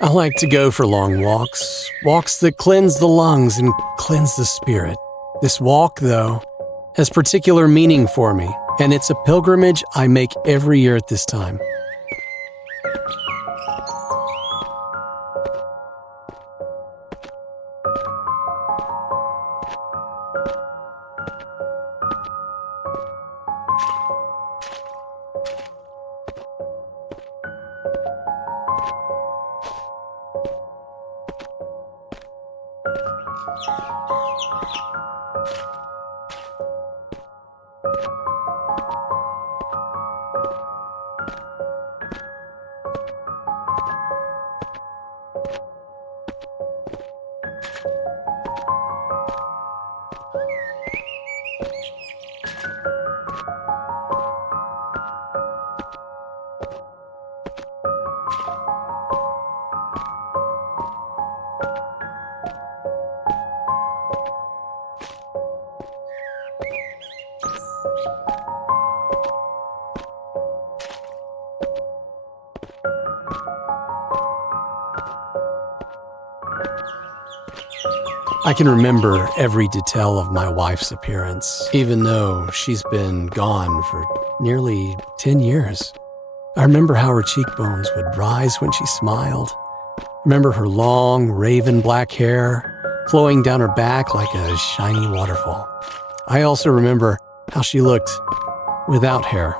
I like to go for long walks, walks that cleanse the lungs and cleanse the spirit. This walk, though, has particular meaning for me, and it's a pilgrimage I make every year at this time. I can remember every detail of my wife's appearance, even though she's been gone for nearly 10 years. I remember how her cheekbones would rise when she smiled. Remember her long, raven black hair flowing down her back like a shiny waterfall. I also remember how she looked without hair.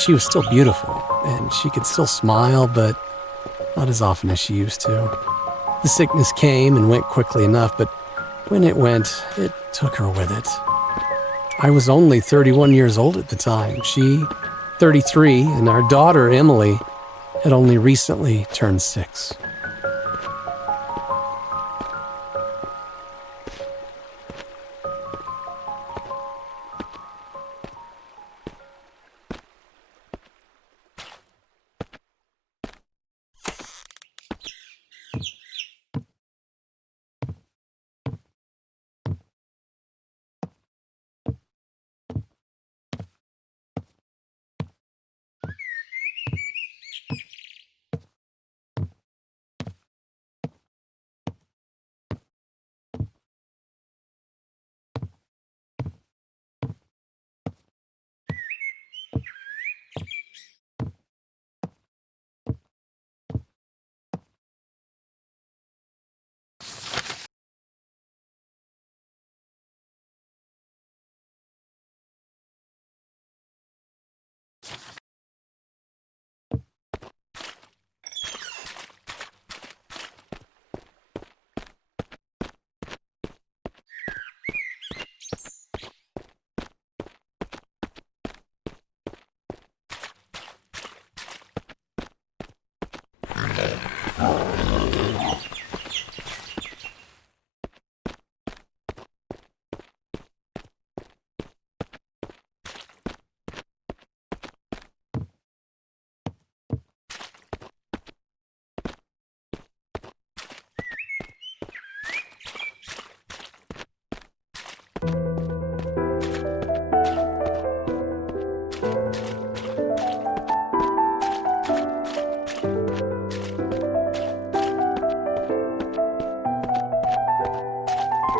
She was still beautiful, and she could still smile, but not as often as she used to. The sickness came and went quickly enough, but when it went, it took her with it. I was only 31 years old at the time. She, 33, and our daughter, Emily, had only recently turned 6.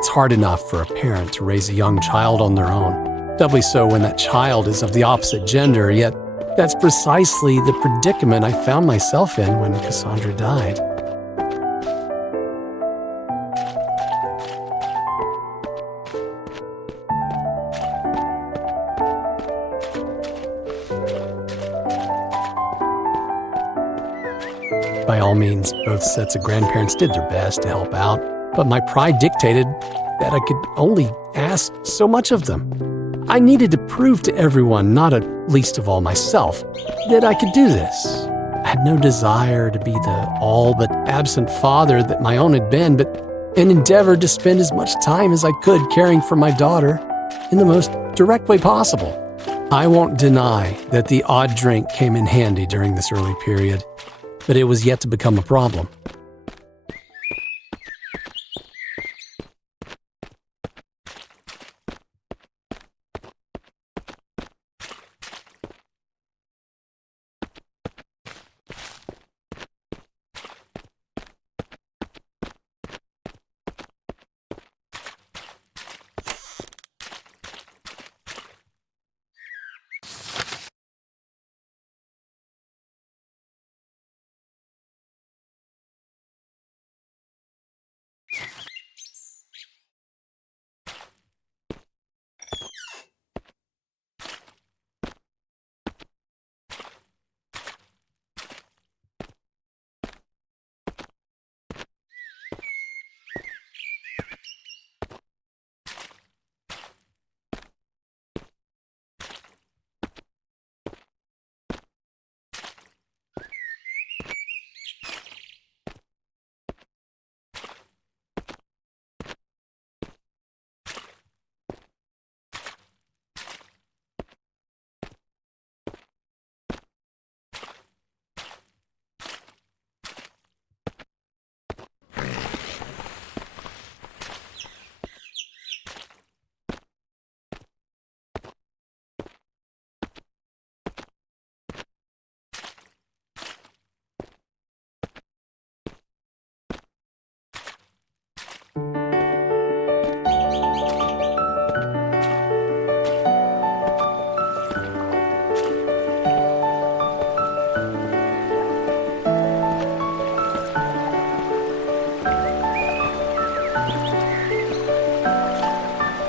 It's hard enough for a parent to raise a young child on their own, doubly so when that child is of the opposite gender, yet that's precisely the predicament I found myself in when Cassandra died. By all means, both sets of grandparents did their best to help out, but my pride dictated that I could only ask so much of them. I needed to prove to everyone, not at least of all myself, that I could do this. I had no desire to be the all but absent father that my own had been, but an endeavor to spend as much time as I could caring for my daughter in the most direct way possible. I won't deny that the odd drink came in handy during this early period, but it was yet to become a problem.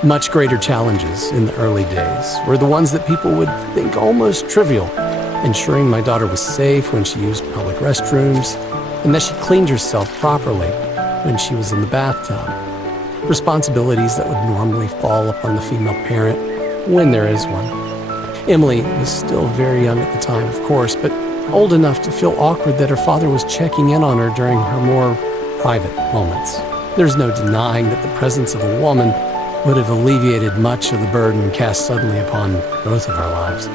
Much greater challenges in the early days were the ones that people would think almost trivial, ensuring my daughter was safe when she used public restrooms and that she cleaned herself properly when she was in the bathtub. Responsibilities that would normally fall upon the female parent when there is one. Emily was still very young at the time, of course, but old enough to feel awkward that her father was checking in on her during her more private moments. There's no denying that the presence of a woman would have alleviated much of the burden cast suddenly upon both of our lives.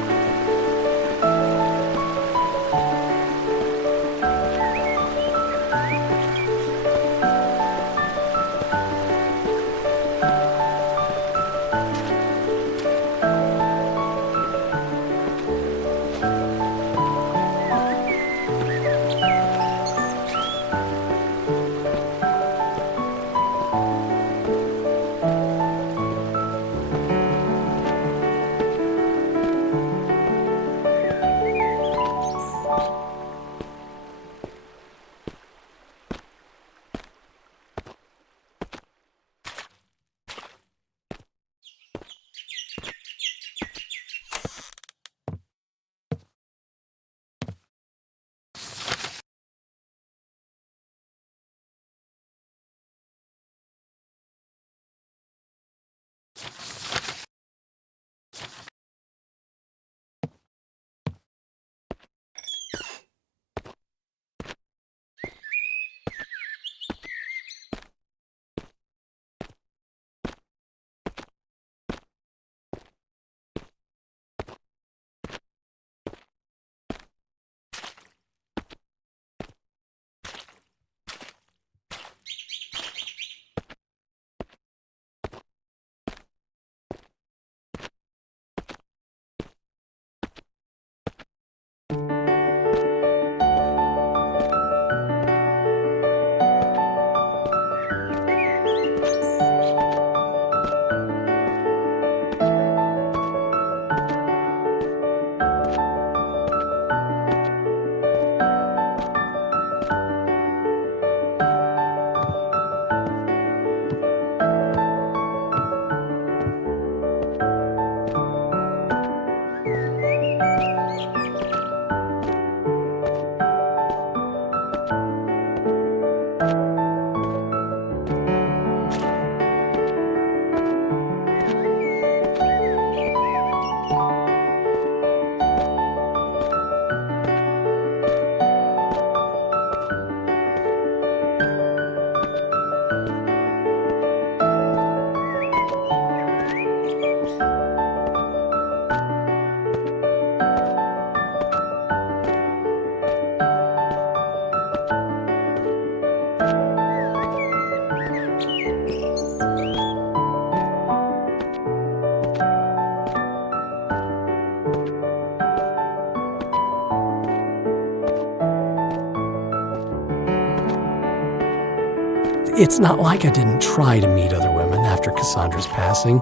It's not like I didn't try to meet other women after Cassandra's passing.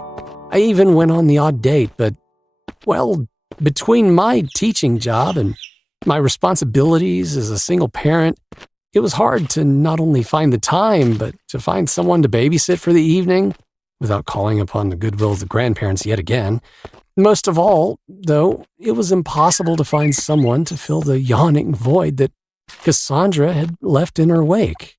I even went on the odd date, but, well, between my teaching job and my responsibilities as a single parent, it was hard to not only find the time, but to find someone to babysit for the evening without calling upon the goodwill of the grandparents yet again. Most of all, though, it was impossible to find someone to fill the yawning void that Cassandra had left in her wake.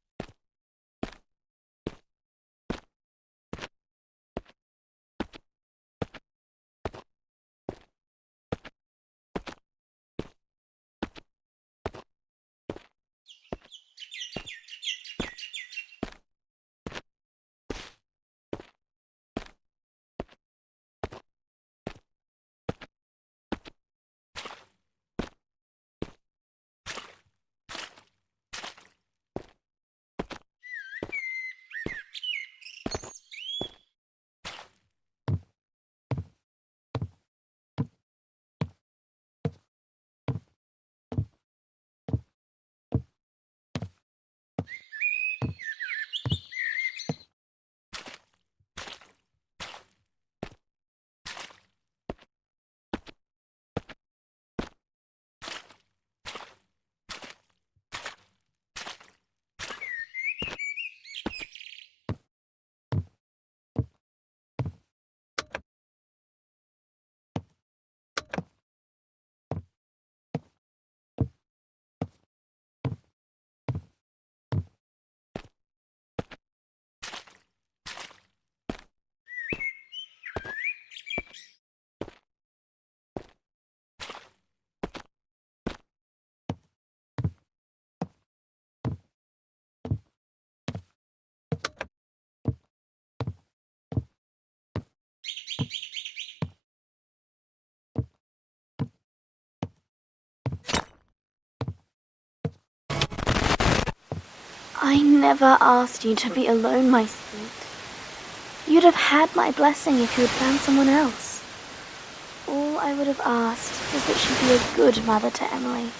I never asked you to be alone, my sweet. You'd have had my blessing if you had found someone else. All I would have asked was that she be a good mother to Emily.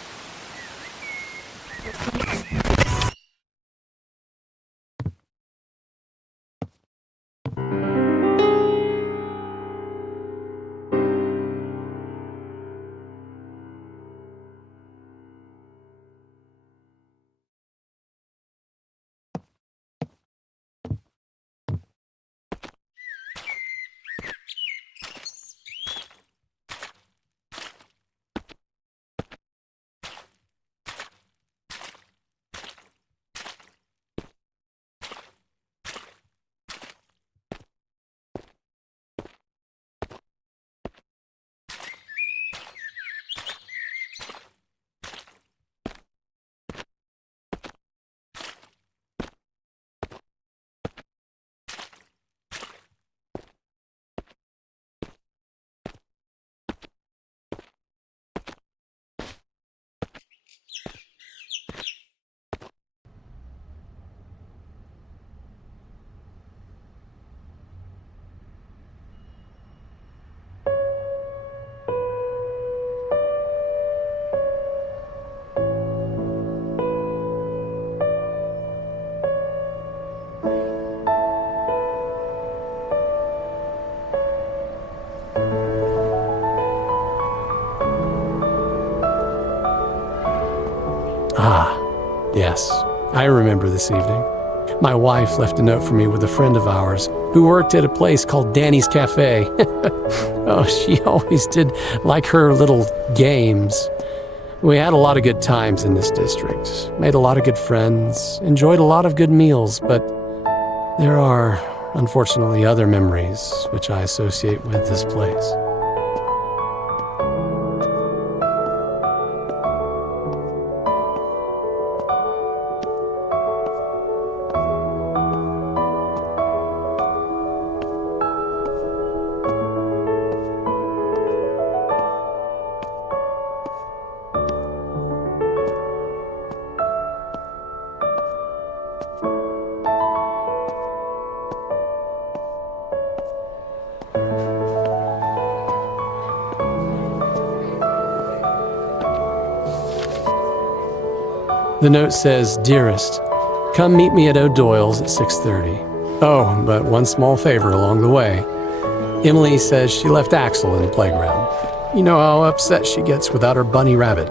Ah, yes, I remember this evening. My wife left a note for me with a friend of ours who worked at a place called Danny's Cafe. Oh, she always did like her little games. We had a lot of good times in this district, made a lot of good friends, enjoyed a lot of good meals, but there are, unfortunately, other memories which I associate with this place. The note says, "Dearest, come meet me at O'Doyle's at 6:30. Oh, but one small favor along the way. Emily says she left Axel in the playground. You know how upset she gets without her bunny rabbit.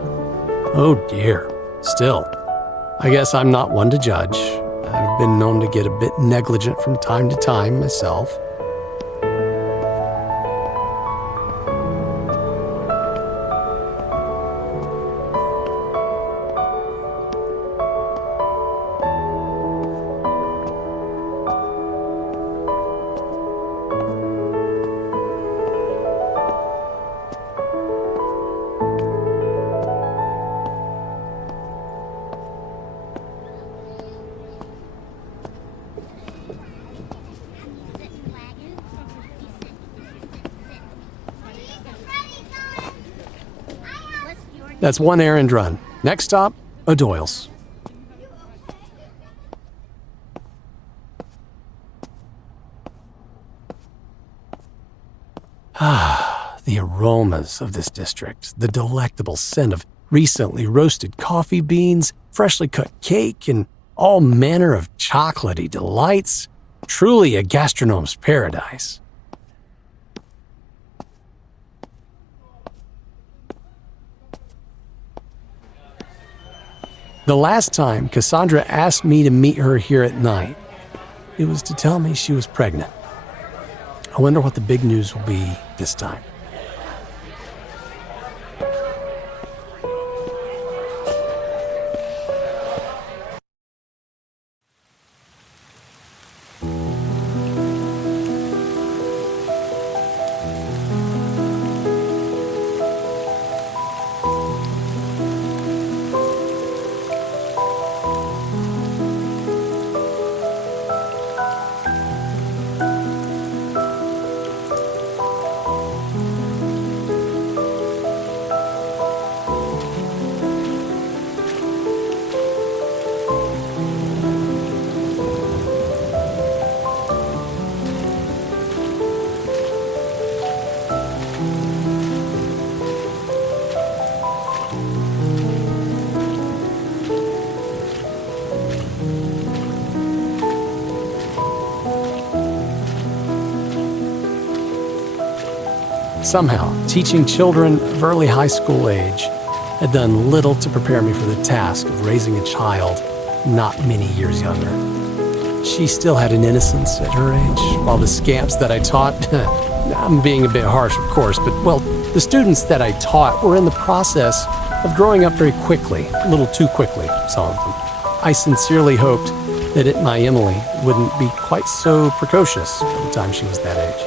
Oh dear. Still, I guess I'm not one to judge. I've been known to get a bit negligent from time to time myself. That's one errand run. Next stop, O'Doyle's." Ah, the aromas of this district, the delectable scent of recently roasted coffee beans, freshly cut cake, and all manner of chocolatey delights. Truly a gastronome's paradise. The last time Cassandra asked me to meet her here at night, it was to tell me she was pregnant. I wonder what the big news will be this time. Somehow, teaching children of early high school age had done little to prepare me for the task of raising a child not many years younger. She still had an innocence at her age, while the scamps that I taught, I'm being a bit harsh, of course, but, well, the students that I taught were in the process of growing up very quickly, a little too quickly, some of them. I sincerely hoped that my Emily wouldn't be quite so precocious by the time she was that age.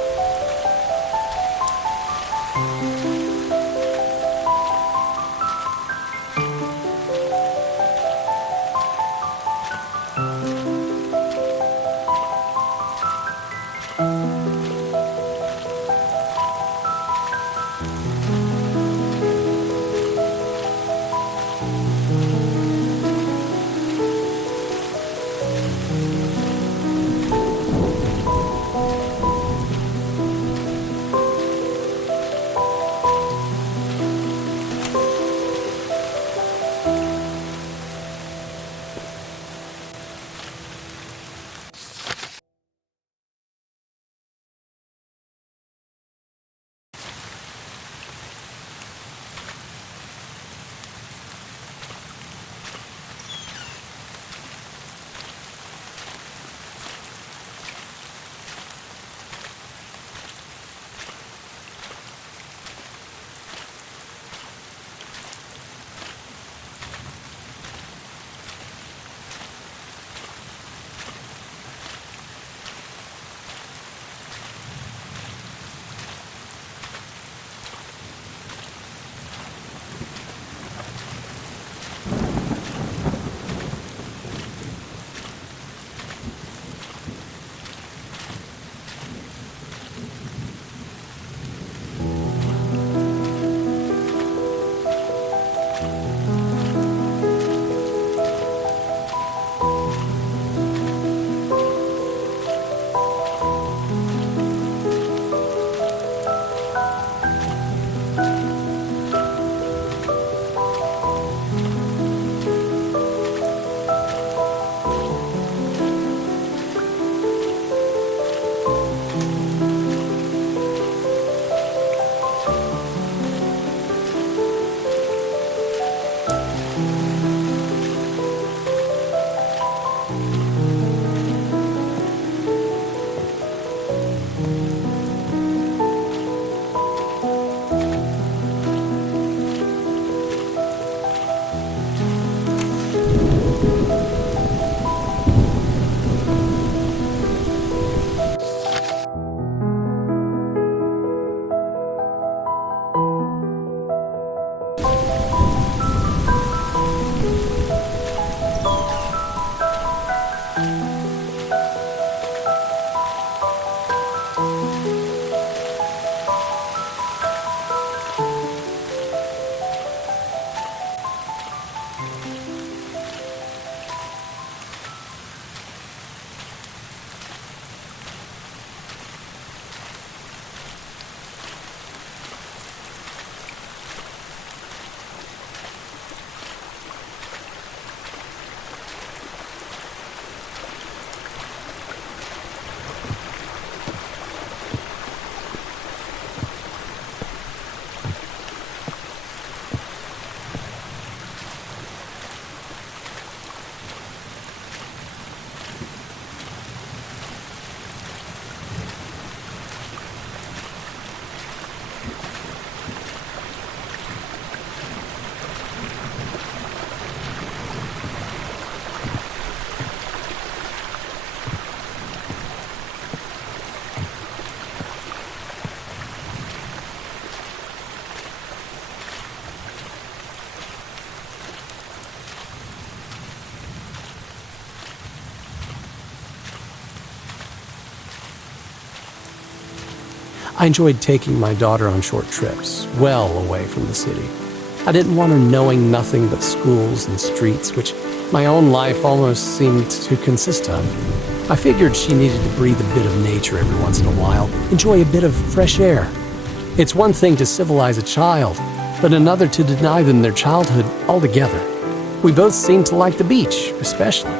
I enjoyed taking my daughter on short trips, well away from the city. I didn't want her knowing nothing but schools and streets, which my own life almost seemed to consist of. I figured she needed to breathe a bit of nature every once in a while, enjoy a bit of fresh air. It's one thing to civilize a child, but another to deny them their childhood altogether. We both seemed to like the beach, especially.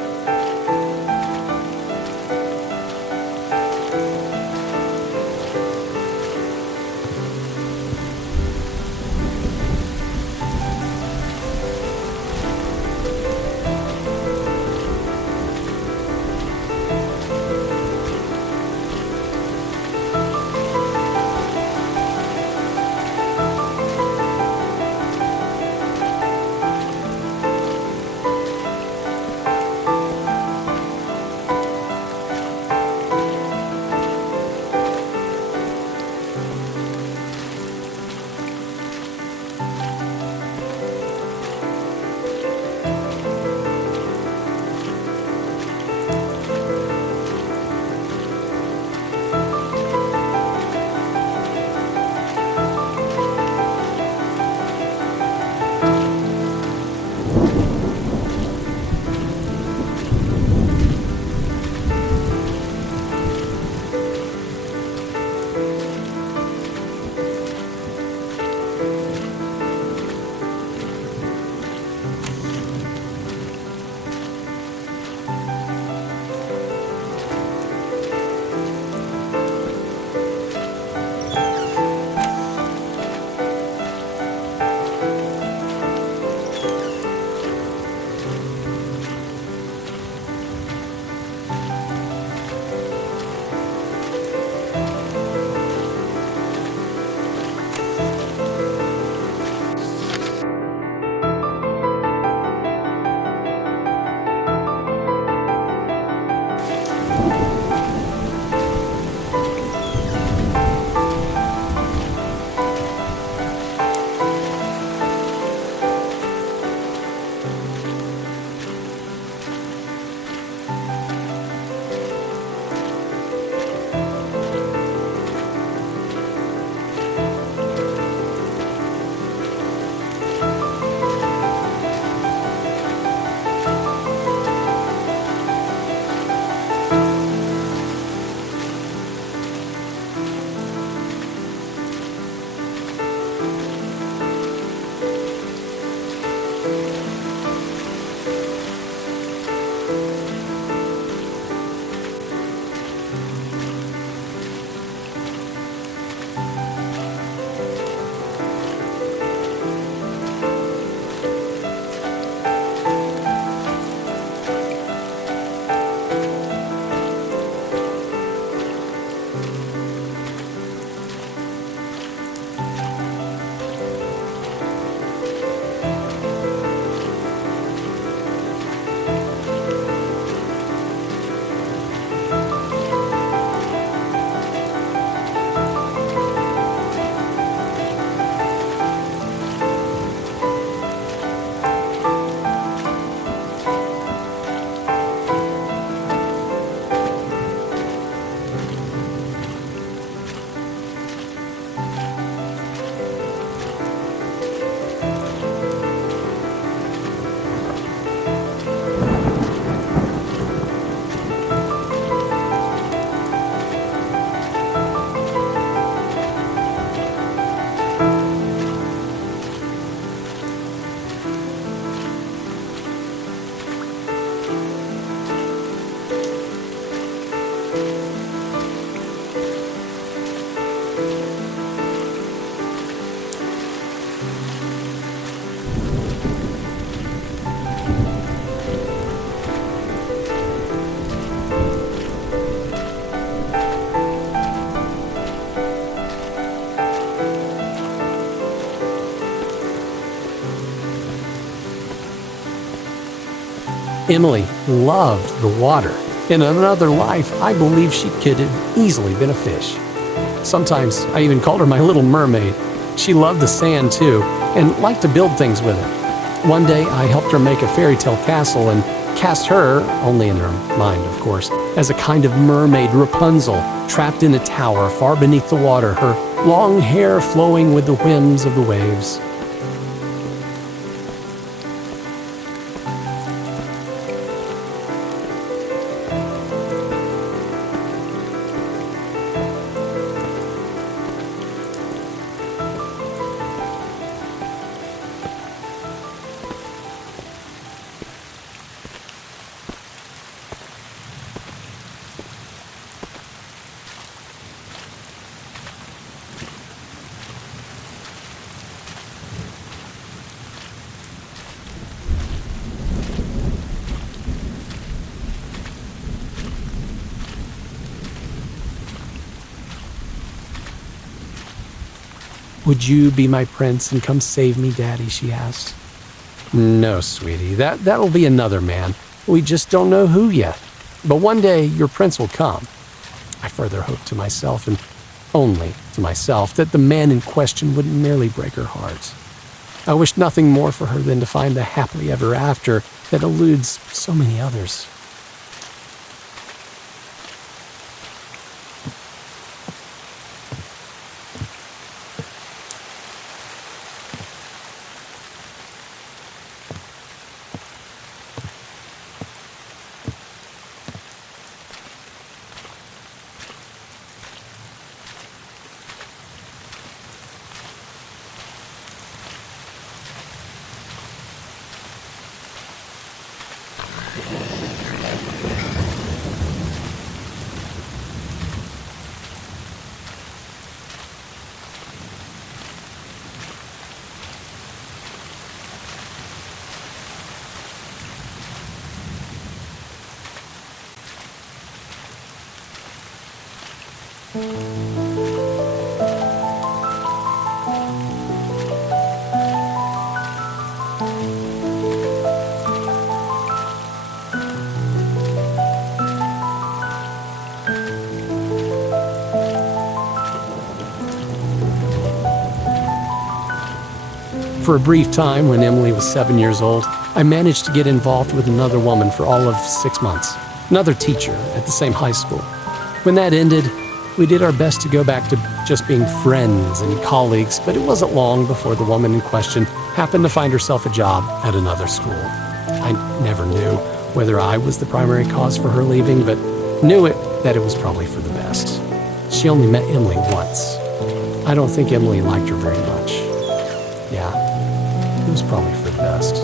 Emily loved the water. In another life, I believe she could have easily been a fish. Sometimes I even called her my little mermaid. She loved the sand too, and liked to build things with it. One day I helped her make a fairy tale castle and cast her, only in her mind of course, as a kind of mermaid Rapunzel, trapped in a tower far beneath the water, her long hair flowing with the whims of the waves. "Would you be my prince and come save me, Daddy?" she asked. "No, sweetie, that'll be another man. We just don't know who yet. But one day your prince will come." I further hoped to myself, and only to myself, that the man in question wouldn't merely break her heart. I wished nothing more for her than to find the happily ever after that eludes so many others. For a brief time, when Emily was 7 years old, I managed to get involved with another woman for all of 6 months, another teacher at the same high school. When that ended, we did our best to go back to just being friends and colleagues, but it wasn't long before the woman in question happened to find herself a job at another school. I never knew whether I was the primary cause for her leaving, but knew that it was probably for the best. She only met Emily once. I don't think Emily liked her very much. Yeah, it was probably for the best.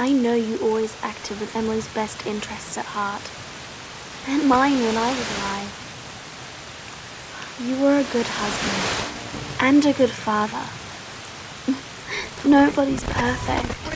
I know you always acted with Emily's best interests at heart. And mine when I was alive. You were a good husband. And a good father. Nobody's perfect.